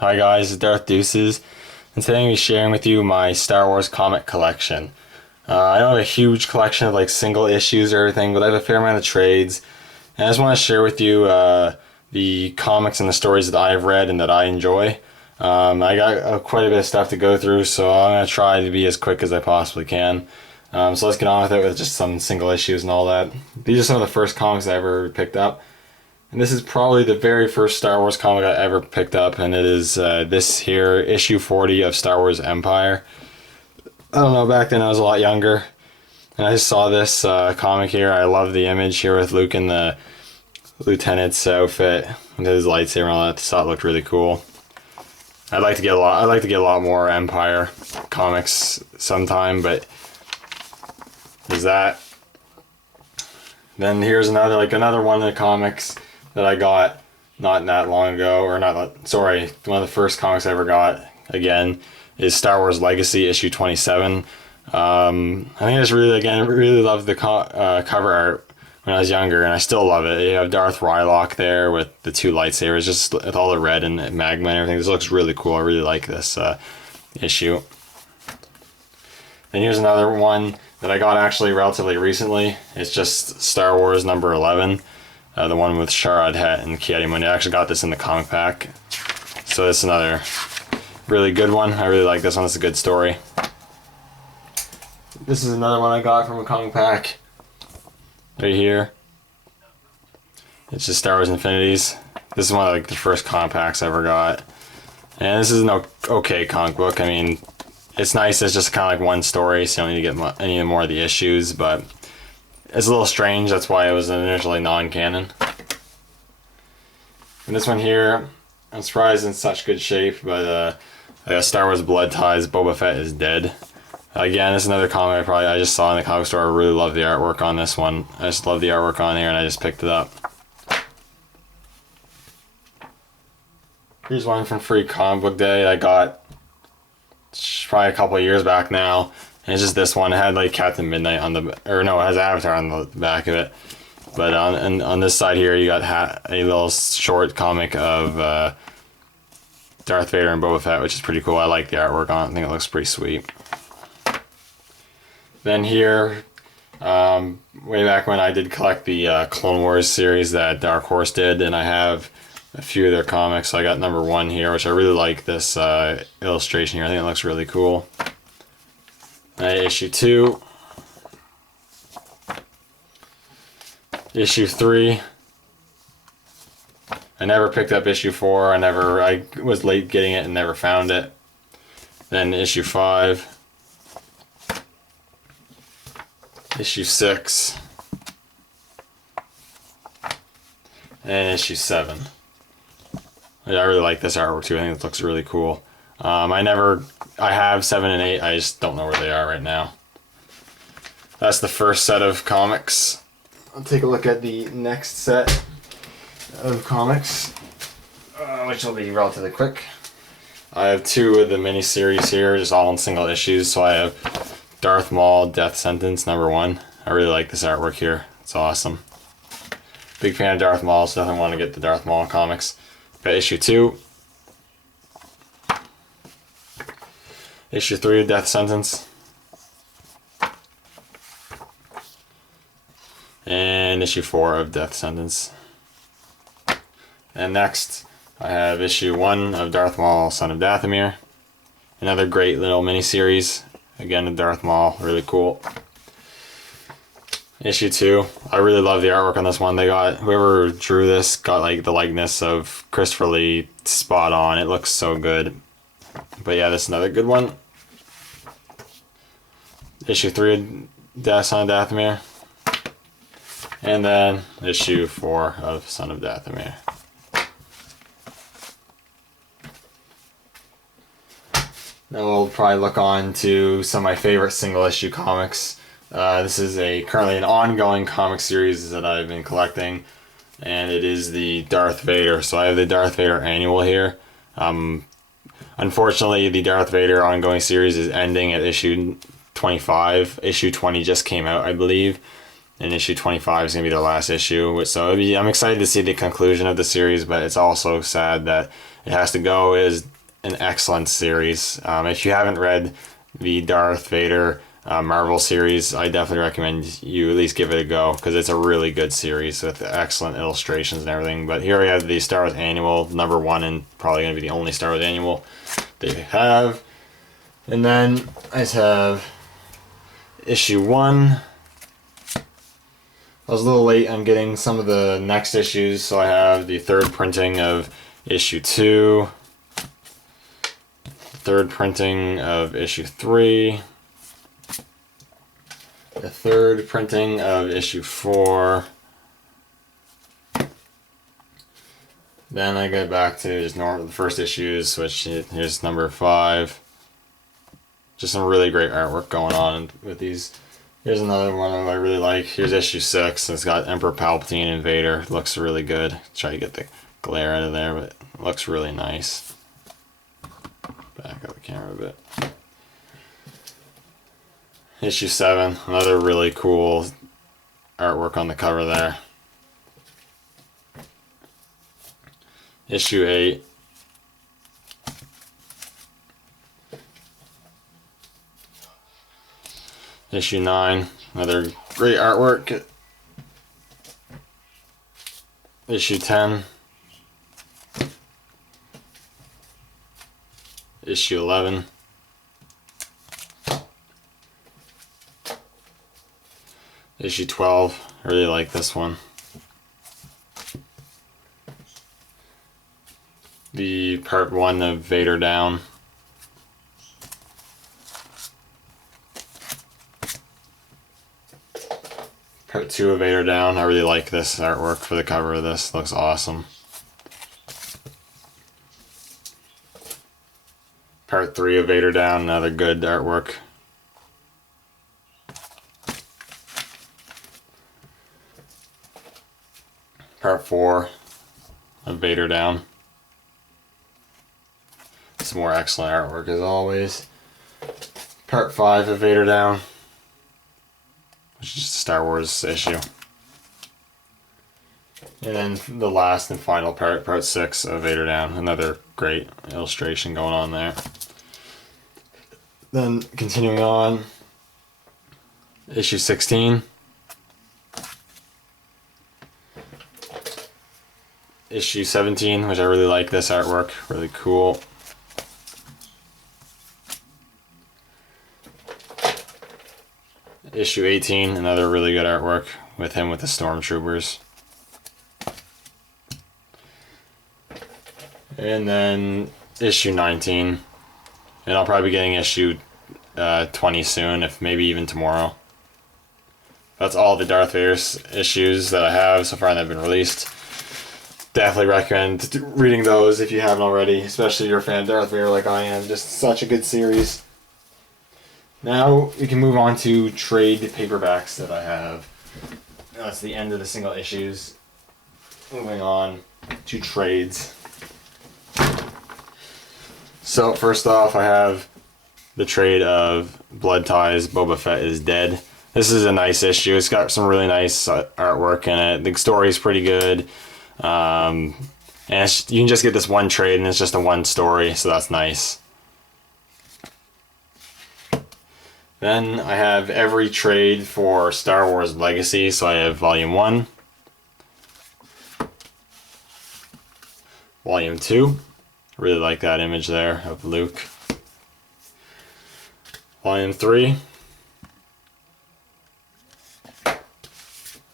Hi guys, it's Darth Deuces, and today I'm going to be sharing with you my Star Wars comic collection. I don't have a huge collection of like single issues or everything, but I have a fair amount of trades, and I just want to share with you the comics and the stories that I've read and that I enjoy. I got quite a bit of stuff to go through, so I'm going to try to be as quick as I possibly can. So let's get on with it with just some single issues and all that. These are some of the first comics I ever picked up. And this is probably the very first Star Wars comic I ever picked up, and it is this here, issue 40 of Star Wars Empire. I don't know, back then I was a lot younger, and I just saw this comic here. I love the image here with Luke in the lieutenant's outfit with his lightsaber and all that. I thought it looked really cool. I'd like to get a lot more Empire comics sometime, but there's that. Then here's another one of the comics that I got not that long ago, one of the first comics I ever got, again, is Star Wars Legacy issue 27. I think I just really loved the cover art when I was younger, and I still love it. You have Darth Rylock there with the two lightsabers, just with all the red and magma and everything. This looks really cool. I really like this issue. Then here's another one that I got actually relatively recently. It's just Star Wars number 11. The one with Sharad Het and Ki-Adi-Mundi. I actually got this in the comic pack. So this is another really good one. I really like this one. It's a good story. This is another one I got from a comic pack. Right here. It's just Star Wars Infinities. This is one of the first comic packs I ever got. And this is an okay comic book. I mean, it's nice. It's just kind of like one story, so you don't need to get any more of the issues, but it's a little strange. That's why it was initially non-canon. And this one here, I'm surprised it's in such good shape, but Star Wars Blood Ties, Boba Fett is dead. Again, this is another comic I just saw in the comic store. I really love the artwork on this one. I just love the artwork on here, and I just picked it up. Here's one from Free Comic Book Day I got probably a couple of years back now. And it's just this one. It had like Captain Midnight on it has Avatar on the back of it. But on this side here, you got a little short comic of Darth Vader and Boba Fett, which is pretty cool. I like the artwork on it. I think it looks pretty sweet. Then here, way back when I did collect the Clone Wars series that Dark Horse did, and I have a few of their comics. So I got number 1 here, which I really like this illustration here. I think it looks really cool. Issue 2. Issue 3. I never picked up issue 4. I was late getting it and never found it. Then issue 5. Issue 6. And issue 7. I really like this artwork too. I think it looks really cool. I have 7 and 8. I just don't know where they are right now. That's the first set of comics. I'll take a look at the next set of comics, which will be relatively quick. I have 2 of the miniseries here, just all in single issues. So I have Darth Maul Death Sentence number 1. I really like this artwork here. It's awesome. Big fan of Darth Maul, so definitely want to get the Darth Maul comics. Got issue 2. Issue 3 of Death Sentence. And issue 4 of Death Sentence. And next, I have issue 1 of Darth Maul, Son of Dathomir. Another great little miniseries. Again, of Darth Maul, really cool. Issue 2, I really love the artwork on this one. Whoever drew this got like the likeness of Christopher Lee spot on. It looks so good. But yeah, this is another good one. Issue 3 of Son of Dathomir. And then issue 4 of Son of Dathomir. Now we'll probably look on to some of my favorite single issue comics. This is currently an ongoing comic series that I've been collecting, and it is the Darth Vader. So I have the Darth Vader annual here. Unfortunately, the Darth Vader ongoing series is ending at issue 25. Issue 20 just came out, I believe. and issue 25 is going to be the last issue. So I'm excited to see the conclusion of the series, but it's also sad that it has to go. It is an excellent series. If you haven't read the Darth Vader Marvel series, I definitely recommend you at least give it a go, because it's a really good series with excellent illustrations and everything. But here we have the Star Wars Annual, #1, and probably going to be the only Star Wars Annual they have. And then I just have issue 1. I was a little late on getting some of the next issues, so I have the 3rd printing of issue 2, 3rd printing of issue 3, the 3rd printing of issue 4. Then I go back to just normal the first issues, which here's number 5. Just some really great artwork going on with these. Here's another one I really like. Here's issue 6. It's got Emperor Palpatine and Vader. Looks really good. Try to get the glare out of there, but it looks really nice. Back up the camera a bit. Issue 7. Another really cool artwork on the cover there. Issue 8. Issue 9, another great artwork. Issue 10. Issue 11. Issue 12, I really like this one. The part 1 of Vader Down. Part 2 of Vader Down. I really like this artwork for the cover of this. Looks awesome. Part 3 of Vader Down. Another good artwork. Part 4 of Vader Down. Some more excellent artwork as always. Part 5 of Vader Down, which is just a Star Wars issue. And then the last and final part, part 6 of Vader Down. Another great illustration going on there. Then continuing on, issue 16. Issue 17, which I really like this artwork, really cool. Issue 18, another really good artwork with him with the stormtroopers. And then issue 19, and I'll probably be getting issue 20 soon, if maybe even tomorrow. That's all the Darth Vader issues that I have so far that have been released. Definitely recommend reading those if you haven't already, especially if you're a fan of Darth Vader like I am. Just such a good series. Now we can move on to trade paperbacks that I have. That's the end of the single issues. Moving on to trades. So first off, I have the trade of Blood Ties, Boba Fett is Dead. This is a nice issue. It's got some really nice artwork in it. The story is pretty good. And you can just get this one trade and it's just a one story, so that's nice. Then I have every trade for Star Wars Legacy, so I have Volume 1, Volume 2, I really like that image there of Luke, Volume 3,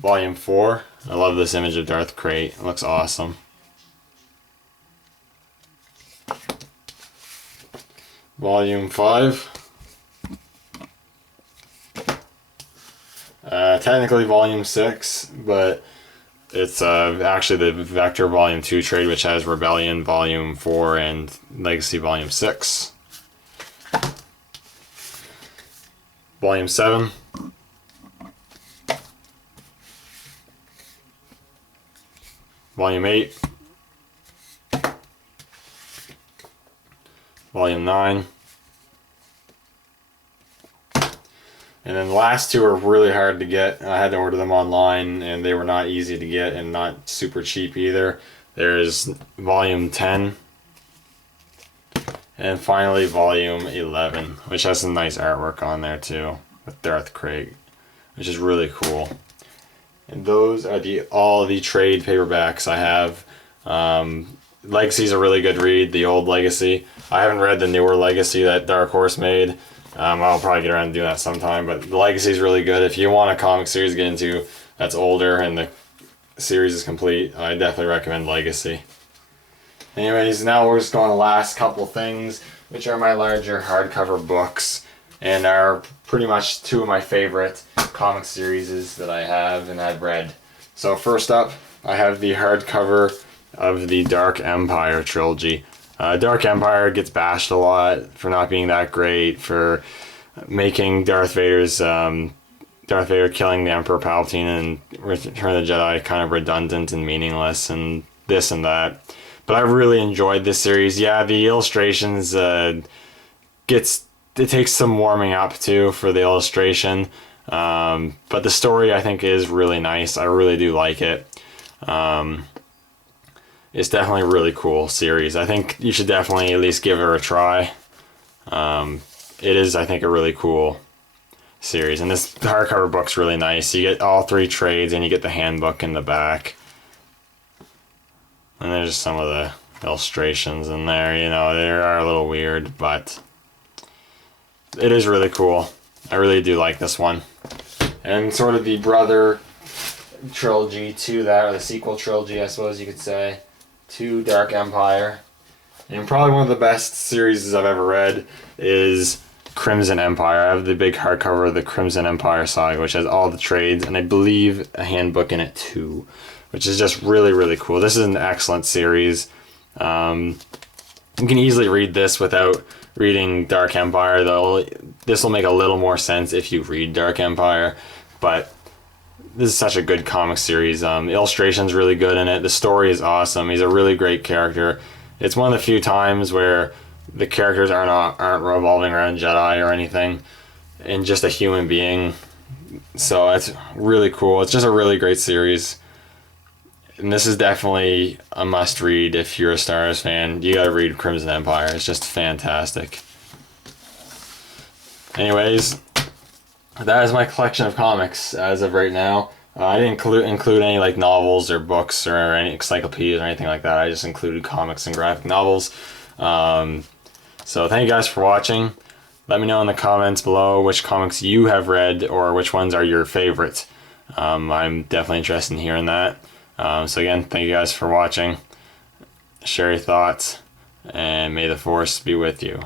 Volume 4, I love this image of Darth Krayt, it looks awesome. Volume 5. Technically Volume 6, but it's actually the Vector Volume 2 trade, which has Rebellion Volume 4 and Legacy Volume 6. Volume 7. Volume 8. Volume 9. And then the last two are really hard to get. I had to order them online, and they were not easy to get and not super cheap either. There's volume 10, and finally volume 11, which has some nice artwork on there too, with Darth Craig, which is really cool. And those are all the trade paperbacks I have. Legacy's a really good read, the old Legacy. I haven't read the newer Legacy that Dark Horse made. I'll probably get around to doing that sometime, but the Legacy is really good. If you want a comic series to get into that's older and the series is complete, I definitely recommend Legacy. Anyways, now we're just going to the last couple things, which are my larger hardcover books, and are pretty much two of my favorite comic series that I have and had read. So first up, I have the hardcover of the Dark Empire trilogy. Dark Empire gets bashed a lot for not being that great, for making Darth Vader killing the Emperor Palpatine and Return of the Jedi kind of redundant and meaningless and this and that. But I really enjoyed this series. Yeah, the illustrations it takes some warming up too for the illustration, but the story I think is really nice. I really do like it. It's definitely a really cool series. I think you should definitely at least give it a try. It is, I think, a really cool series. And this hardcover book's really nice. You get all 3 trades and you get the handbook in the back. And there's some of the illustrations in there. You know, they are a little weird, but it is really cool. I really do like this one. And sort of the brother trilogy to that, or the sequel trilogy, I suppose you could say, to Dark Empire. And probably one of the best series I've ever read is Crimson Empire. I have the big hardcover of the Crimson Empire saga, which has all the trades, and I believe a handbook in it too, which is just really, really cool. This is an excellent series. You can easily read this without reading Dark Empire, though. This will make a little more sense if you read Dark Empire, but this is such a good comic series. Illustration's really good in it. The story is awesome. He's a really great character. It's one of the few times where the characters aren't revolving around Jedi or anything, and just a human being. So that's really cool. It's just a really great series. And this is definitely a must-read if you're a Star Wars fan. You gotta read Crimson Empire. It's just fantastic. Anyways, that is my collection of comics as of right now. I didn't include any like novels or books or any encyclopedias or anything like that. I just included comics and graphic novels. So thank you guys for watching. Let me know in the comments below which comics you have read or which ones are your favorite. I'm definitely interested in hearing that. So again, thank you guys for watching. Share your thoughts, and may the Force be with you.